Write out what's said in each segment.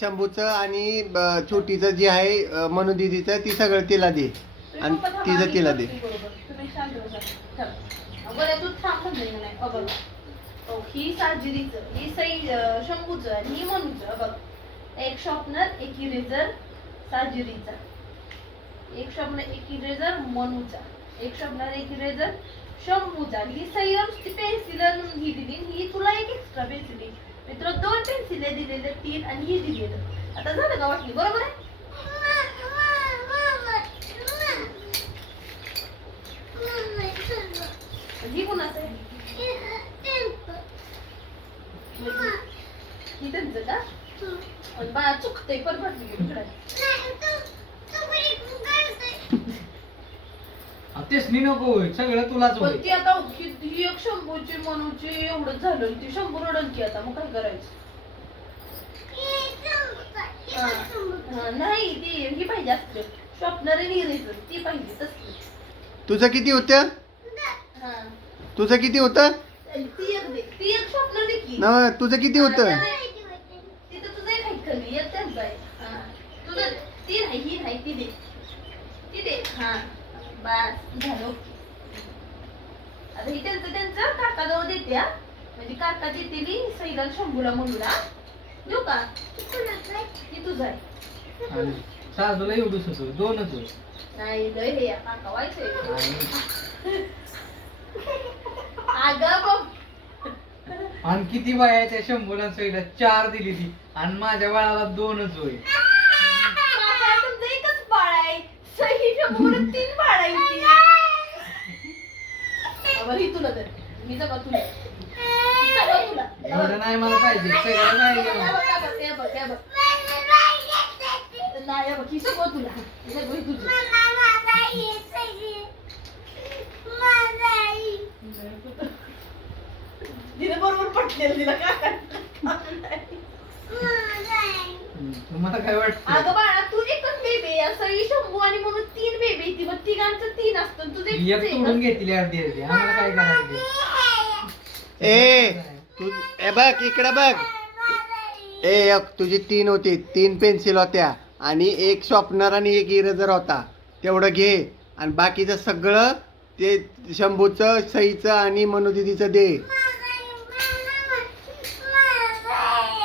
शंभूचं आणि छोटीचं जे आहे मनू दीदीचं ती सगळं तिला दे आणि तिचं तिला दे. ही साजिरीचं, ही शंभूचं आणि ही मनूचं. बघ, एक शॉर्पनर, एक इरेजर साजिरीचा, एक शॉर्पनर, एक इरेजर मनूचा, एक शॉर्पनर, एक इरेजर शंभूचा. ही सही नुसती पेन्सिल ही दिली, ही तुला एक एक्स्ट्रा पेन्सिल. मित्र 2 पेन्सिल दिलेले, 3 आणि ही दिलेलं. आता झालं का वाटली? बरोबर आहे. ही कोणाचं आहे? ही त्यांचं का? बाळा चुकतंय परत. तेच मी नको सगळं तुलाच होय. ती आता ही एक शंभूची मनूची एवढंच झालं. ती 100 रडन की आता मग काय करायचं? नाही ती ही पाहिजे असते शॉर्पनर आणि इरेजर ती पाहिजे तसली. तुझं किती होतं? तुझं किती होतं? ती एक दे, ती एक शॉर्पनर दे की. ना तुझं किती होतं? तिथं तुझं एक आहे खाली, एक त्यांचं आहे. तुझं ती नाही, ही नाही, ती दे, ती दे. हा बस झालं. आता ही त्यांचं काकाजवळ देते. म्हणजे काका देते सईला शंभूला मनूला. देऊ का? ती तुझं आहे. साजूला एवढंच होतो, 2च होय. नाही लय हे काका व्हायचंय. अगं बघ, आणि किती बाया आहे त्या शंभूला सईला? 4 दिली ती आणि माझ्या बाळाला 2च होय. काका तुमचं एकच बाळ आहे. सई शंभूला 3 बाळ आहे ती. बाबा ही तुला दे, मी जगा तुला. एवढं नाही मला पाहिजे, सगळं नाही घे मला. नाही बघ, ही सगळं तुला. ही सगळं तुझं. तिने बरोबर पटलेलं तिला काका. तुम्हाला काय वाटतं? अगं बाळा तू एकच बेबी असं शंभू आणि म्हणून 3 बेबी ती. मग तिघांचं 3 असतं. तुझे एक तोडून घेतली अर्धी अर्धी. आम्हाला काय करायचं? ए बघ इकडे बघ. तुझी 3 होती, 3 पेन्सिल होत्या आणि एक शॉर्पनर आणि एक इरेजर होता. तेवढं घे आणि बाकीचं सगळं ते शंभूचं, सईचं आणि मनू दीदीचं दे.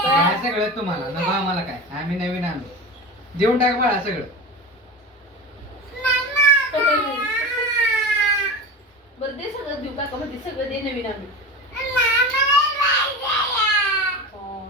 काय सगळं तुम्हाला नको आम्हाला काय? आम्ही नवीन आणू. देऊन टाक बाळा सगळं. बरं दे सगळं देऊ काका म्हणजे सगळं दे नवीन आणू.